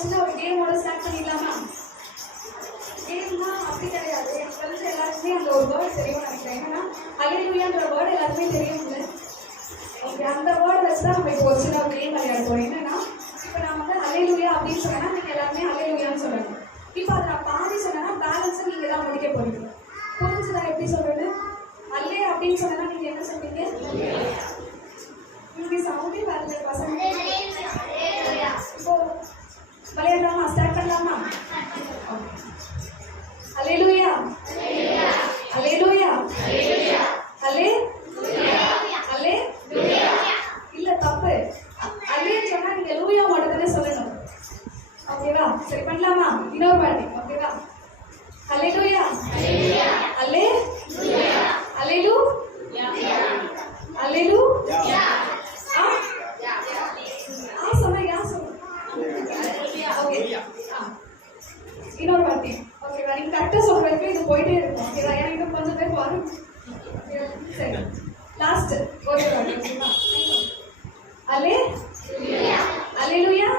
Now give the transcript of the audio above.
சின்ன ஒரு கேமோட ஸ்டார்ட் பண்ணிடலாமா? கேம்னா அப்படி கிடையாது. என் ஃப்ரெண்ட்ஸ் எல்லாருக்குமே அந்த ஒரு வேர்டு தெரியும் நினைக்கிறேன். என்னன்னா ஹல்லேலூயான்ற வேர்டு எல்லாருமே தெரியும்ல. ஓகே, அந்த வேர்டு வச்சு தான் நம்ம இப்போ ஒரு சின்ன ஒரு கேம் விளையாட போறோம். என்னன்னா இப்போ நான் வந்து ஹல்லேலூயா அப்படின்னு சொன்னேன்னா நீங்க எல்லாருமே ஹல்லேலூயான்னு சொல்லணும். இப்போ அதை நான் பாதி சொன்னேன்னா பேலன்ஸை நீங்க தான் முடிக்க போறீங்க. புரிஞ்சுதா எப்படி சொல்றது? அல்லே அப்படின்னு சொன்னா நீங்க என்ன சொல்றீங்க? உங்களுக்கு சவுண்டே வரல பசங்க. இப்போ விளையாடலாமா? ஸ்டார்ட் பண்ணலாமா? ஹல்லேலூயா ஹல்லேலூயா ஹல்லேலூயா. இல்ல தப்பு. அல்லேன்னு சொன்னா நீங்க லூயா மட்டும் தானே சொல்லணும். ஓகேவா? சரி பண்ணலாமா? இன்னொரு வாட்டி. ஓகேவா? ஹல்லேலூயா ஹல்லேலூயா ஹல்லேலூயா. இன்னொரு வாட்டி. ஓகேவா? நீங்க கரெக்டா சொல்றதுக்கு இது போயிட்டே இருக்கும். ஓகேவா? ஏன்னா இன்னும் கொஞ்சம் பேர் வரும். சரி, லாஸ்ட் ஒரு வாட்டி. ஓகேவா? ஹல்லேலூயா